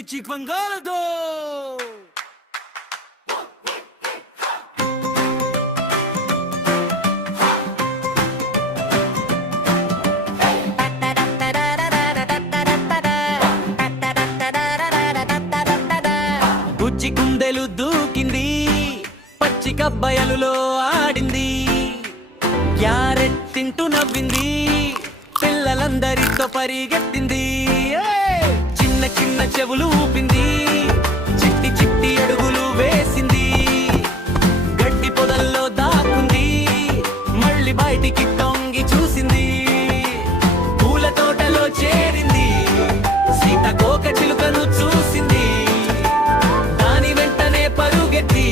Bucci Quangolado! బుజ్జి కుందెలు దూకింది, పచ్చి కబ్బయలులో ఆడింది, క్యారెట్ తింటూ నవ్వింది, పిల్లలందరితో పరిగెత్తింది, చిన్న చిన్న చెవులు ఊపింది, చిట్టి చిట్టి అడుగులు వేసింది, గడ్డి పొదల్లో దాక్కుంది, మళ్ళీ బయటికి తొంగి చూసింది, పూల తోటలో చేరింది, సీతకోక చిలుకను చూసింది, దాని వెంటనే పరుగెత్తి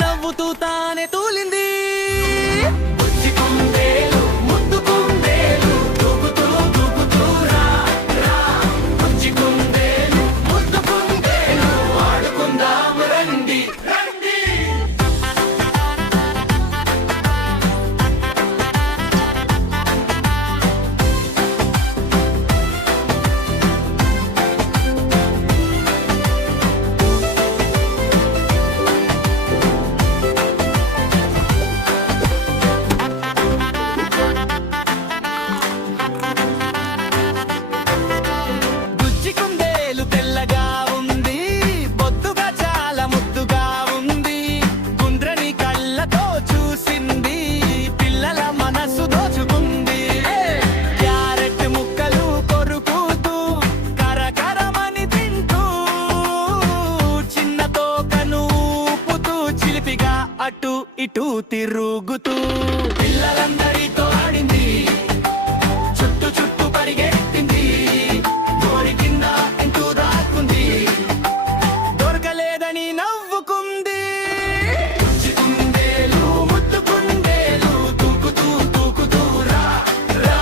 నవ్వుతూ తానే తూలింది. బుజ్జి కుందేలు ముద్దు కుందేలు దూకుతూ దూకుతూ రా రా, బుజ్జి కుందేలు ముద్దు కుందేలు ఆడుకుందాం రండి రండి. బుజ్జి కుందేలు తెల్లగా ఉంది, బొద్దుగా చాలా ముద్దుగా ఉంది, గుండ్రని కళ్ళతో చూసింది, పిల్లల మనసు దోచుకుంది, క్యారెట్ ముక్కలు కొరుకుతూ కరకరమని తింటూ, చిన్న తోకను ఊపుతూ చిలిపిగా అటు ఇటు తిరుగుతూ పిల్లలందరితో ఆడింది, చుట్టూ చుట్టూ పరిగెత్తింది, గోరి కింద ఎంటూ దాక్కుంది, దొరకలేదని నవ్వుకుంది. బుజ్జి కుందేలు ముద్దు కుందేలు దూకుతూ దూకుతూ రా రా,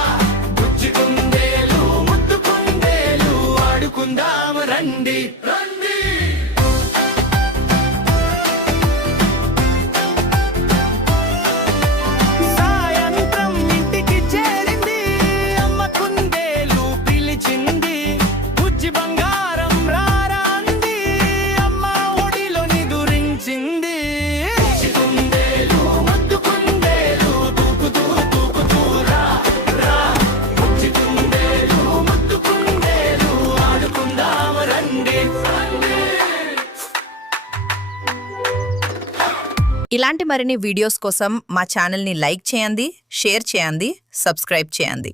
బుజ్జి కుందేలు ముద్దు కుందేలు ఆడుకుందాం రండి రండి. సాయంత్రం ఇంటికి చేరింది, అమ్మ కుందేలు పిలిచింది, బుజ్జి బంగారం రారా అంది, అమ్మ ఒడిలో నిదురించింది. బుజ్జి కుందేలు ముద్దు కుందేలు దూకుతూ దూకుతూ రా రా, బుజ్జి కుందేలు ముద్దు కుందేలు ఆడుకుందాం రండి రండి. ఇలాంటి మరిన్ని వీడియోస్ కోసం మా ఛానల్ని లైక్ చేయండి, షేర్ చేయండి, సబ్స్క్రైబ్ చేయండి.